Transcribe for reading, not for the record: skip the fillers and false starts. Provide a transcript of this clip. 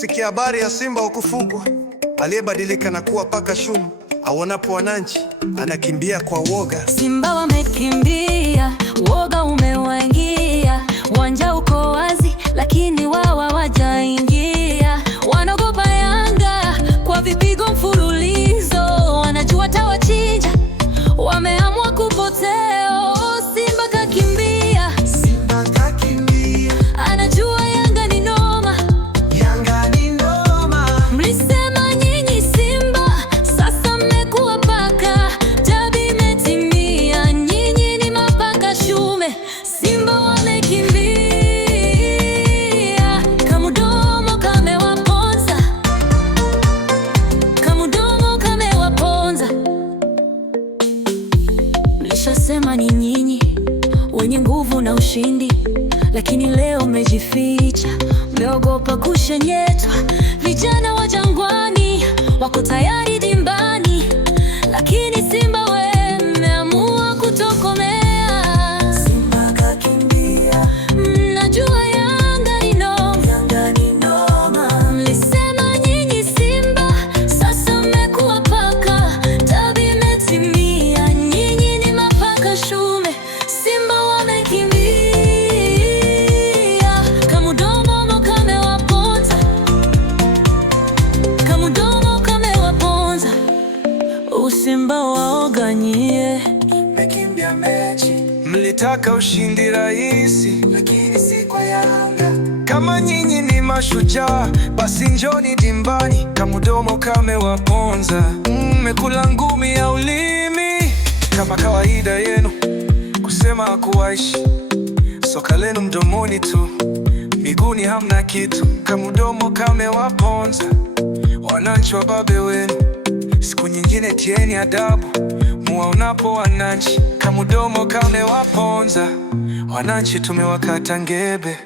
Sikia habari ya simba wa kufugwa aliyebadilika na kuwa paka shumu. Awonapo wananchi anakimbia kwa woga. Simba wamekimbia, woga umewaingia. Uwanja uko wazi, lakini wao hawajaingia. Wanaogopa Yanga kwa vipigo mfululizo, wanajua tawachinja, wameamua kupotea. Simba kakimbia, Simba kakimbia, anajua Yanga ni noma. Yanga ni noma. Mlisema nyinyi Simba, sasa mmekuwa paka. Dabi imetimia, nyinyi ni mapaka shume. Simba wamekimbia, kamudomo kamewaponza, kamudomo kamewaponza. Mlishasema ni nyinyi wenye nguvu na ushindi, lakini leo mmejificha, mmeogopa kushenyetwa. Vijana wa Jangwani wako tayari dimbani, lakini Simba we mmeamua kutokomea. Simba kakimbia, Mnajua Yanga ni noma. Yanga ni noma. Mlisema nyinyi Simba, sasa mmekuwa paka. Dabi imetimia, nyinyi ni mapaka shume. Simba wamekimbia, kamudomo kamewaponza, kamudomo kamewaponza. Usimba waoga nyie, mekimbia mechi. Mlitaka ushindi rahisi, lakini si kwa Yanga. Kama nyinyi ni mashujaa, basi njoni dimbani. Kamudomo kamewaponza, mmekula ngumi ya ulimi. Kama kawaida yenu kusema hakuwaishi, soka lenu mdomoni tu, miguuni hamna kitu. Kamudomo kamewaponza, wananchi wa babe wenu. Siku nyingine tieni adabu muwaonapo wananchi. Kamudomo kamewaponza, wananchi tumewakata ngebe.